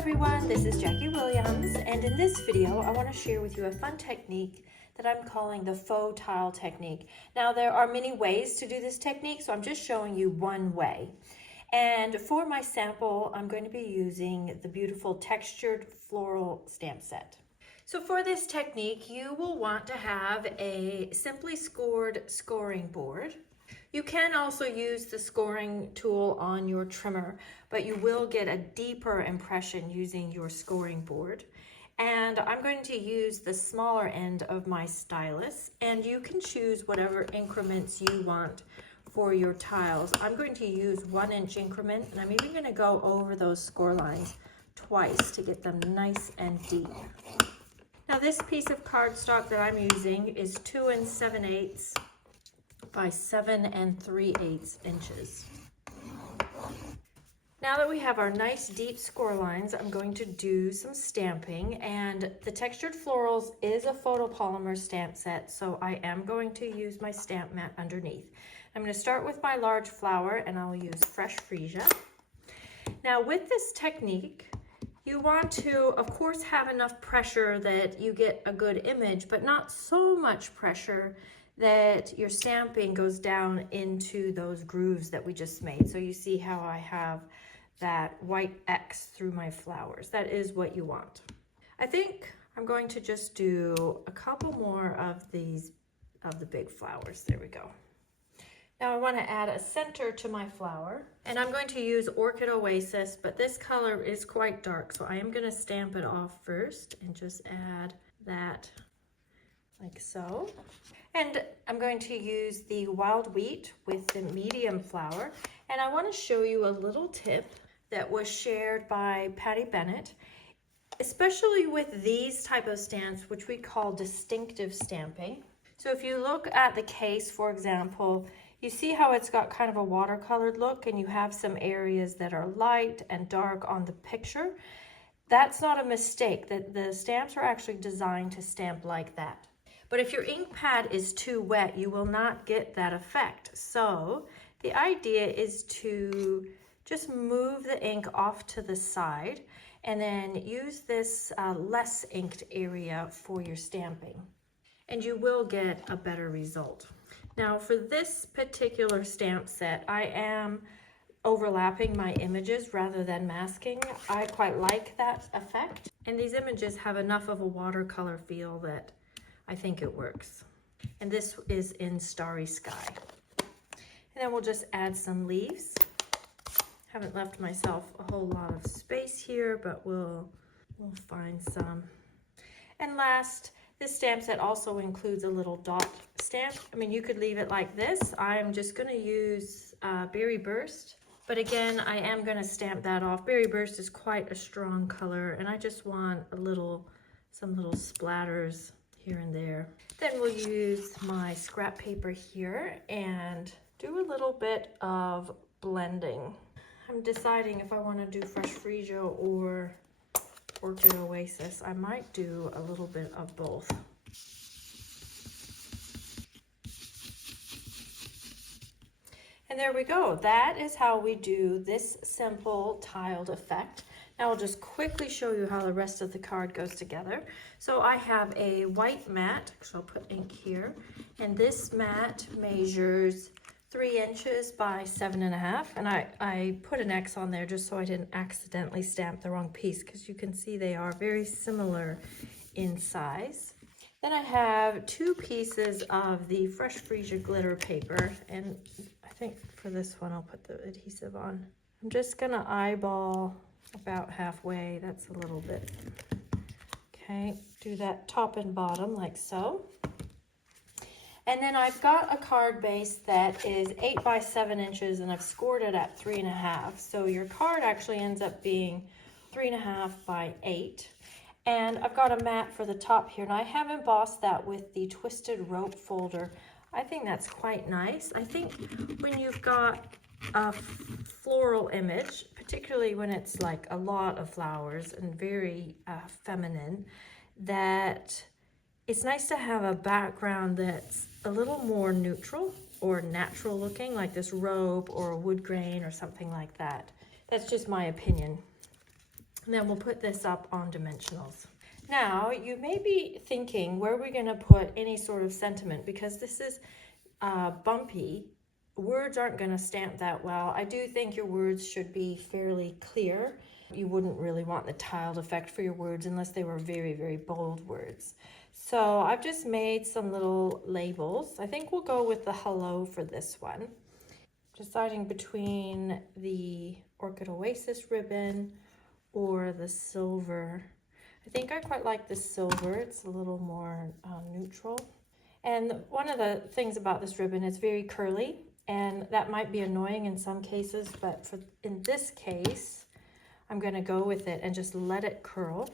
everyone, this is Jackie Williams, and in this video I want to share with you a fun technique that I'm calling the faux tile technique. Now there are many ways to do this technique, so I'm just showing you one way. And for my sample, I'm going to be using the beautiful textured floral stamp set. So for this technique, you will want to have a simply scored scoring board. You can also use the scoring tool on your trimmer, but you will get a deeper impression using your scoring board. And I'm going to use the smaller end of my stylus, and you can choose whatever increments you want for your tiles. I'm going to use 1 inch increment, and I'm even going to go over those score lines twice to get them nice and deep. Now this piece of cardstock that I'm using is 2 7/8 by 7 3/8 inches. Now that we have our nice deep score lines, I'm going to do some stamping, and the Textured Florals is a photopolymer stamp set, so I am going to use my stamp mat underneath. I'm going to start with my large flower, and I'll use fresh freesia. Now with this technique, you want to, of course, have enough pressure that you get a good image, but not so much pressure that your stamping goes down into those grooves that we just made. So you see how I have that white X through my flowers. That is what you want. I think I'm going to just do a couple more of these, of the big flowers. There we go. Now I want to add a center to my flower, and I'm going to use Orchid Oasis, but this color is quite dark, so I am going to stamp it off first and just add that like so. And I'm going to use the Wild Wheat with the medium flower, and I want to show you a little tip that was shared by Patty Bennett, especially with these type of stamps, which we call distinctive stamping. So if you look at the case, for example, you see how it's got kind of a watercolored look, and you have some areas that are light and dark on the picture. That's not a mistake. The stamps are actually designed to stamp like that. But if your ink pad is too wet, you will not get that effect. So the idea is to just move the ink off to the side and then use this less inked area for your stamping, and you will get a better result. Now for this particular stamp set, I am overlapping my images rather than masking. I quite like that effect, and these images have enough of a watercolor feel that I think it works. And this is in Starry Sky. And then we'll just add some leaves. Haven't left myself a whole lot of space here, but we'll find some. And last, this stamp set also includes a little dot stamp. I mean, you could leave it like this. I'm just gonna use Berry Burst. But again, I am gonna stamp that off. Berry Burst is quite a strong color, and I just want some little splatters here and there. Then we'll use my scrap paper here and do a little bit of blending. I'm deciding if I want to do Fresh Freesia or Orchid Oasis. I might do a little bit of both. And there we go. That is how we do this simple tiled effect. Now I'll just quickly show you how the rest of the card goes together. So I have a white mat, so I'll put ink here, and this mat measures 3 inches by 7.5, and I put an X on there just so I didn't accidentally stamp the wrong piece, because you can see they are very similar in size. Then I have 2 pieces of the Fresh Freesia glitter paper, and I think for this one I'll put the adhesive on. I'm just gonna eyeball about halfway. That's a little bit. Okay, do that top and bottom like so. And then I've got a card base that is 8 by 7 inches, and I've scored it at 3.5. So your card actually ends up being 3.5 by 8. And I've got a mat for the top here, and I have embossed that with the twisted rope folder. I think that's quite nice. I think when you've got a floral image, particularly when it's like a lot of flowers and very feminine, that it's nice to have a background that's a little more neutral or natural looking, like this rope or a wood grain or something like that. That's just my opinion. And then we'll put this up on dimensionals. Now, you may be thinking, where are we going to put any sort of sentiment? Because this is bumpy. Words aren't going to stamp that well. I do think your words should be fairly clear. You wouldn't really want the tiled effect for your words unless they were very, very bold words. So I've just made some little labels. I think we'll go with the hello for this one. Deciding between the Orchid Oasis ribbon or the silver. I think I quite like the silver. It's a little more neutral. And one of the things about this ribbon, it's very curly, and that might be annoying in some cases, but in this case, I'm going to go with it and just let it curl.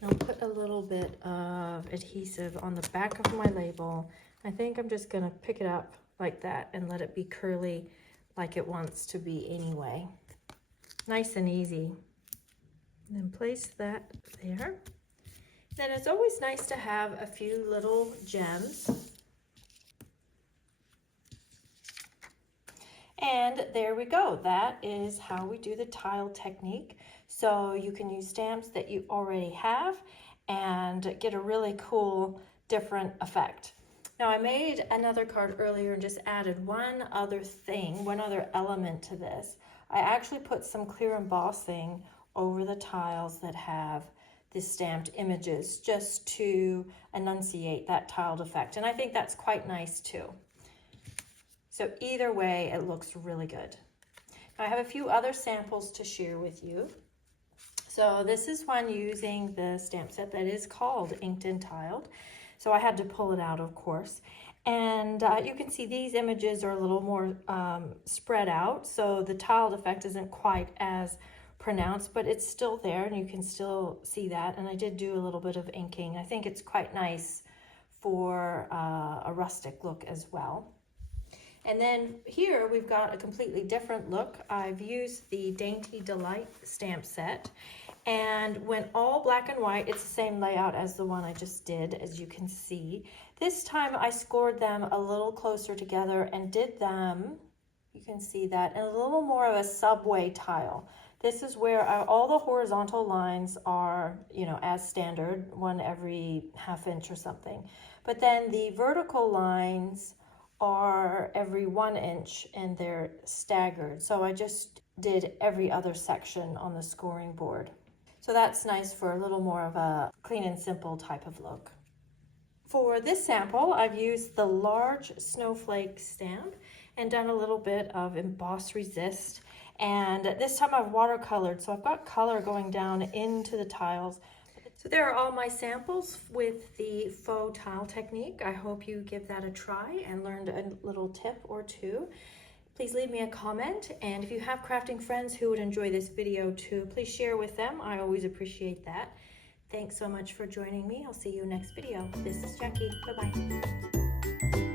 And I'll put a little bit of adhesive on the back of my label. I think I'm just going to pick it up like that and let it be curly like it wants to be anyway. Nice and easy. And then place that there. Then it's always nice to have a few little gems. And there we go. That is how we do the tile technique. So you can use stamps that you already have and get a really cool, different effect. Now, I made another card earlier and just added one other thing, one other element to this. I actually put some clear embossing over the tiles that have the stamped images just to enunciate that tiled effect. And I think that's quite nice too. So either way, it looks really good. Now, I have a few other samples to share with you. So this is one using the stamp set that is called Inked and Tiled. So I had to pull it out, of course. And you can see these images are a little more spread out. So the tiled effect isn't quite as pronounced, but it's still there and you can still see that. And I did do a little bit of inking. I think it's quite nice for a rustic look as well. And then here we've got a completely different look. I've used the Dainty Delight stamp set, and went all black and white. It's the same layout as the one I just did, as you can see. This time I scored them a little closer together and did them, you can see that, in a little more of a subway tile. This is where all the horizontal lines are, you know, as standard, one every ½ inch or something. But then the vertical lines are every 1 inch and they're staggered. So I just did every other section on the scoring board. So that's nice for a little more of a clean and simple type of look. For this sample, I've used the large snowflake stamp and done a little bit of emboss resist. And this time I've watercolored, so I've got color going down into the tiles. So there are all my samples with the faux tile technique. I hope you give that a try and learned a little tip or two. Please leave me a comment, and if you have crafting friends who would enjoy this video too, please share with them. I always appreciate that. Thanks so much for joining me. I'll see you next video. This is Jackie. Bye-bye.